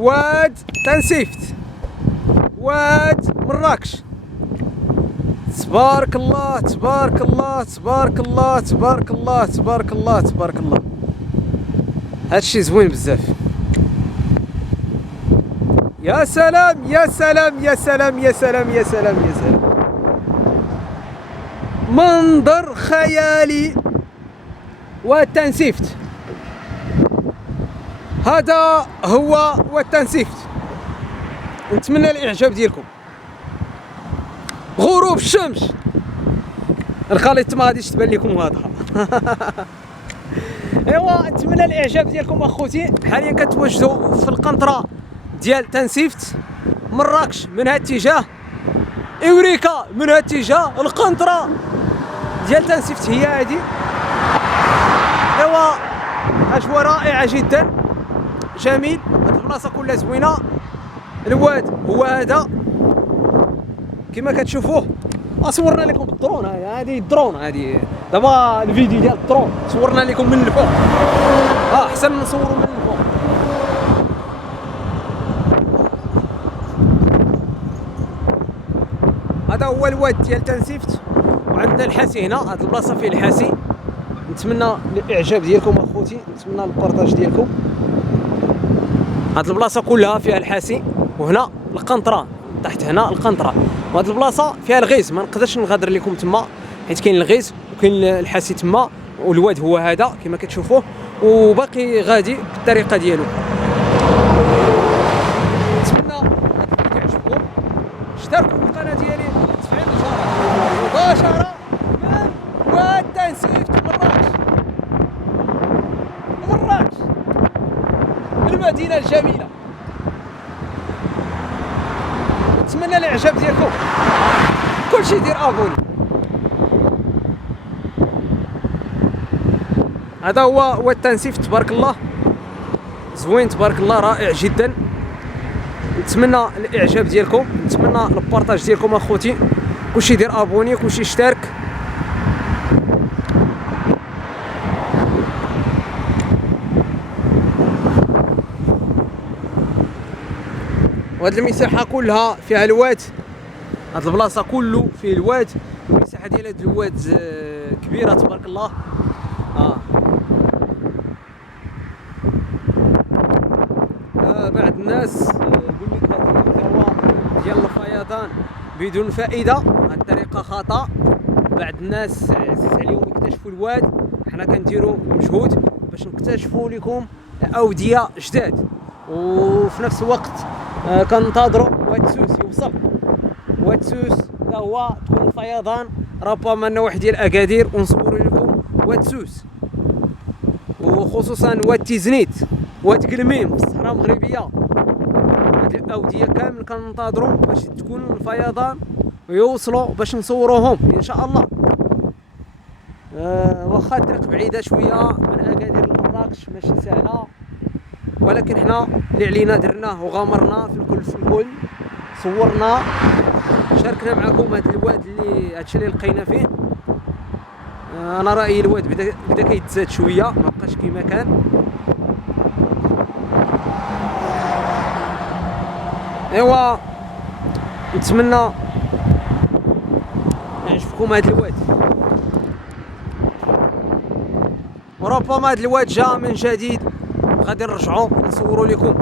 واد تنسيفت، واد مراكش. تبارك الله تبارك الله تبارك الله تبارك الله تبارك الله تبارك الله. هادشي زوين بزاف. يا سلام يا سلام يا سلام يا سلام يا سلام يا سلام، منظر خيالي. والتنسيفت هذا هو والتنسيفت. نتمنى الاعجاب ديالكم. غروب الشمس، الخريطة ما غاديش تبان لكم واضحه. ايوا نتمنى الاعجاب ديالكم اخوتي. حاليا كتواجدوا في القنطره ديال تنسيفت، مراكش من هذا الاتجاه، اوريكا من هذا الاتجاه، القنطره ديال تنسيفت هي هذه. ايوا اجواء رائعه جدا، جميل. هاد البلاصه كلها زوينه. الواد هو هذا كما كتشوفوه. صورنا لكم بالدرون. هذه الدرون، هذه دابا الفيديو ديال الدرون صورنا لكم من الفوق. احسن نصوروا من الفوق. هذا هو الواد ديال تنسيفت، وعندنا الحاسي هنا. هاد البلاصه فيه الحاسي. نتمنى الاعجاب ديالكم اخوتي، نتمنى البارطاج ديالكم. هاد البلاصه كلها فيها الحاسي، وهنا القنطره تحت، هنا القنطره. وهاد البلاصه فيها الغيز، ما نقدرش نغادر لكم تما حيت كاين الغيز وكاين الحاسي تما. والواد هو هذا كما كتشوفوه، وباقي غادي بالطريقه ديالو. نتمنى هاد الفيديو يعجبكم. اشتركوا في القناه ديالي، تفعيل الجرس مباشره من واد تنسيفت مراكش. مراكش المدينه الجميله. نتمنى الاعجاب ديالكم. كلشي دير ابوني. هذا هو التنسيفت. تبارك الله زوين، تبارك الله رائع جدا. نتمنى الاعجاب ديالكم، نتمنى البارطاج ديالكم اخوتي. كلشي دير ابوني، كلشي اشترك. وهاد المساحه كلها فيها الواد. هاد البلاصه كله فيه الواد. المساحه ديال هاد الواد كبيره تبارك الله. بعض الناس يقول لك هذا المحتوى ديال الفيضان بدون فائده، هاد الطريقه خطا. بعض الناس عزيز عليهم يكتشفوا الواد. حنا كنديروا مجهود باش نكتشفوا لكم اوديه جداد، وفي نفس الوقت كننتظروا واد سوس يوصل. واد سوس تا هو تكون الفيضان ربما لنا واحد ديال اكادير ونصوروا لكم واد سوس، وخصوصا واد تيزنيت، واد قلميم في الصحراء المغربيه. هاد الاوديه كامل كننتظروا باش تكون الفيضان ويوصلوا باش نصوروهم ان شاء الله. واخا الطريق بعيده شويه من اكادير لمراكش، ماشي سهله، ولكن حنا اللي علينا درناه وغامرنا في الكل. صورنا، شاركنا معكم هذا الواد اللي هادشي اللي لقينا فيه. انا رايي الواد بدا كيتزاد شويه، ما بقاش كيما كان. ايوا نتمنى يعجبكم هذا الواد، وربما هذا الواد جا من جديد غادي نرجعوا نصوروا لكم.